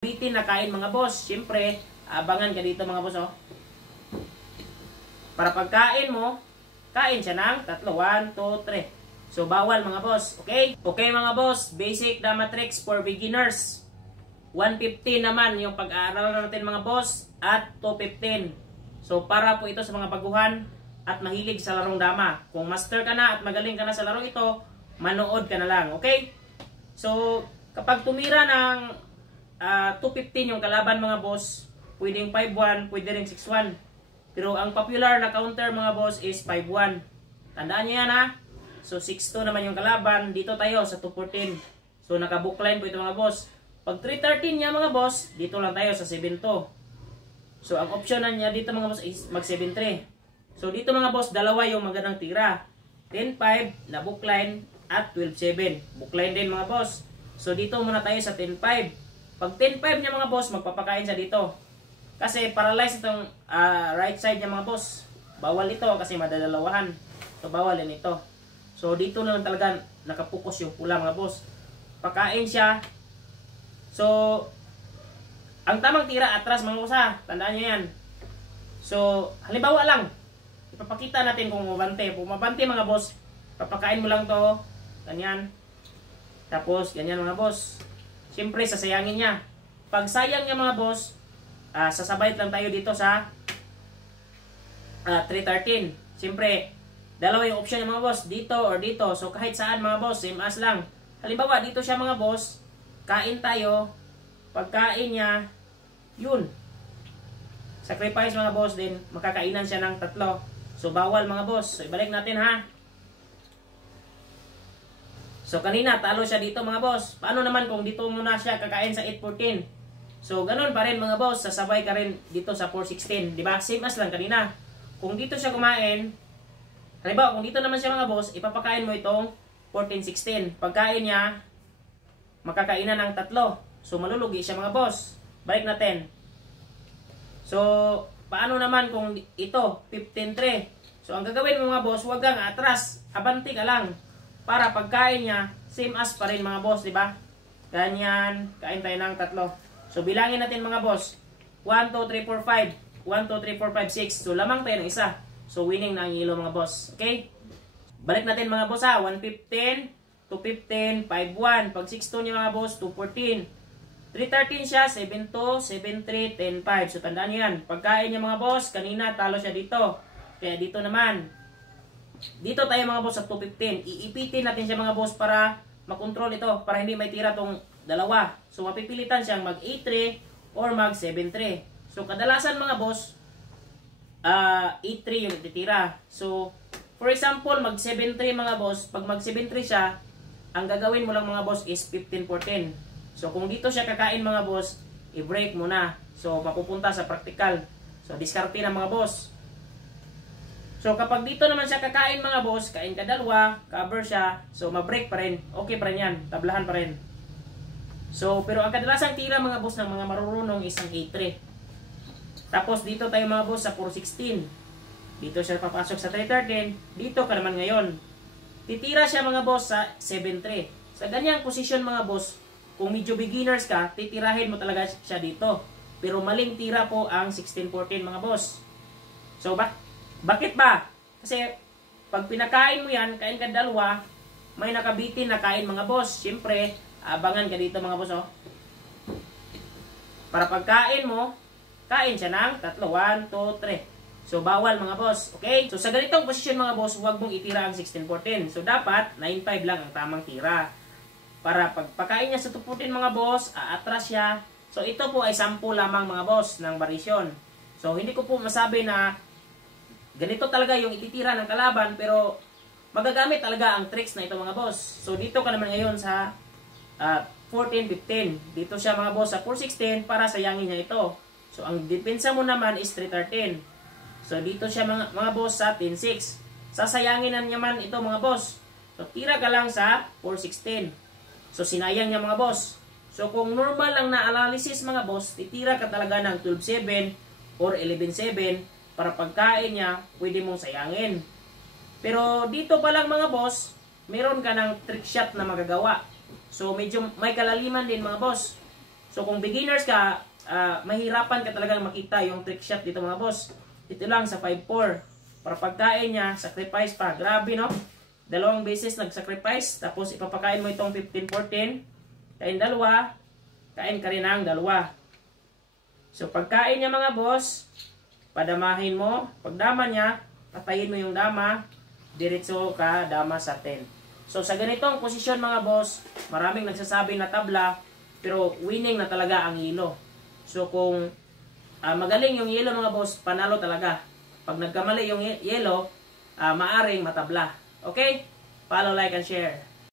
Bitin na kain mga boss. Siyempre, abangan ka dito mga boss, oh. Para pagkain mo, kain siya ng 3. 1, 2, 3. So, bawal mga boss. Okay? Okay mga boss. Basic Dama Tricks for beginners. 150 naman yung pag-aaral natin mga boss. At 215. So, para po ito sa mga baguhan at mahilig sa larong dama. Kung master ka na at magaling ka na sa larong ito, manood ka na lang. Okay? So, kapag tumira ng 215 yung kalaban mga boss, pwedeng 5-1, pwede rin 6-1. Pero ang popular na counter mga boss is 5-1. Tandaan nyo yan ha. So 6-2 naman yung kalaban. Dito tayo sa 214. So naka-bookline po ito mga boss. Pag 313 niya mga boss, dito lang tayo sa 7-2. So ang option na niya dito mga boss is mag 7-3. So dito mga boss, dalawa yung magandang tira. 10-5 na bookline at 12-7. Bookline din mga boss. So dito muna tayo sa 10-5. Pag 10-5 niya mga boss, magpapakain siya dito. Kasi paralyzed itong right side niya mga boss. Bawal ito kasi madadalawahan. So bawal din ito. So dito na lang talaga nakapokus yung pula mga boss. Pakain siya. So ang tamang tira atras mga boss ha. Tandaan nyo yan. So halimbawa lang. Ipapakita natin kung mabante. Kung mabante mga boss, papakain mo lang to. Ganyan. Tapos ganyan mga boss. Siyempre, sasayangin niya. Pag sayang niya mga boss, sasabay lang tayo dito sa 313. Siyempre, dalawa yung option ng mga boss, dito or dito. So, kahit saan mga boss, same as lang. Halimbawa, dito siya mga boss, kain tayo. Pagkain niya, yun. Sacrifice mga boss din, makakainan siya ng 3. So, bawal mga boss. So, ibalik natin ha. So, kanina, talo siya dito mga boss. Paano naman kung dito muna siya kakain sa 814? So, ganun pa rin mga boss. Sasabay ka rin dito sa 416. Diba? Same as lang kanina. Kung dito siya kumain, halimbawa, kung dito naman siya mga boss, ipapakain mo itong 1416. Pagkain niya, makakainan ng 3. So, malulugi siya mga boss. Balik natin. So, paano naman kung ito, 15-3? So, ang gagawin mo mga boss, huwag kang atras. Abanti ka lang. Para pagkain niya, same as pa rin mga boss, di ba? Ganyan, kain tayo ng 3. So, bilangin natin mga boss. 1, 2, 3, 4, 5. 1, 2, 3, 4, 5, 6. So, lamang tayo ng isa. So, winning na ang yellow mga boss. Okay? Balik natin mga boss ha. 115, 215, 51. Pag 6-2 niya mga boss, 214. 313 siya, 7-2, 7-3, 10-5. So, tandaan niyo yan. Pagkain niya mga boss, kanina talo siya dito. Kaya dito naman. Dito tayo mga boss sa 215. Iipitin natin siya mga boss para makontrol ito. Para hindi may tira tong dalawa. So mapipilitan siyang mag 8-3 or mag 7-3. So kadalasan mga boss, 8-3 yung ititira. So for example, mag 7-3 mga boss. Pag mag 7-3 siya, ang gagawin mo lang mga boss is 15-14. So kung dito siya kakain mga boss, i-break mo na. So mapupunta sa practical. So diskarte na mga boss. So, kapag dito naman siya kakain mga boss, kain ka dalawa, cover siya, so ma-break pa rin, okay pa rin yan, tablahan pa rin. So, pero ang kadalasang tira mga boss ng mga marurunong isang 8-3. Tapos, dito tayo mga boss sa 416. Dito siya papasok sa 313, dito ka naman ngayon. Titira siya mga boss sa 7-3. Sa ganyang posisyon mga boss, kung medyo beginners ka, titirahin mo talaga siya dito. Pero maling tira po ang 16-14 mga boss. So, bakit ba? Kasi pag pinakain mo yan, kain ka dalawa, may nakabitin na kain mga boss. Siyempre, abangan ka dito mga boss. Oh. Para pagkain mo, kain siya ng 3. 1, 2, 3. So, bawal mga boss. Okay? So, sa ganitong posisyon mga boss, huwag mong itira ang 16-14. So, dapat 9-5 lang ang tamang tira. Para pagpakain niya sa 2-14 mga boss, aatras siya. So, ito po ay 10 lamang mga boss ng varisyon. So, hindi ko po masabi na ganito talaga yung ititira ng kalaban, pero magagamit talaga ang tricks na ito mga boss. So dito ka naman ngayon sa 14-15. Dito siya mga boss sa 4-16 para sayangin niya ito. So ang depensa mo naman is 3-13. So dito siya mga boss sa 10-6. Sasayangin na naman ito mga boss. So tira ka lang sa 4-16. So sinayang niya mga boss. So kung normal lang na analysis mga boss, titira ka talaga ng 12-7 or 11-7. Para pagkain niya, pwede mong sayangin. Pero dito pa lang mga boss, meron ka ng trick shot na magagawa. So medyo may kalaliman din mga boss. So kung beginners ka, mahirapan ka talagang makita yung trick shot dito mga boss. Ito lang sa 5-4. Para pagkain niya, sacrifice pa. Grabe no? Dalawang beses nag-sacrifice. Tapos ipapakain mo itong 15-14. Kain dalawa. Kain ka rin ang dalawa. So pagkain niya mga boss, padamahin mo. Pagdama niya, patayin mo yung dama. Diretso ka dama sa 10. So sa ganitong posisyon mga boss, maraming nagsasabi na tabla, pero winning na talaga ang yelo. So kung magaling yung yelo mga boss, panalo talaga. Pag nagkamali yung yelo, maaring matabla. Okay? Follow, like, and share.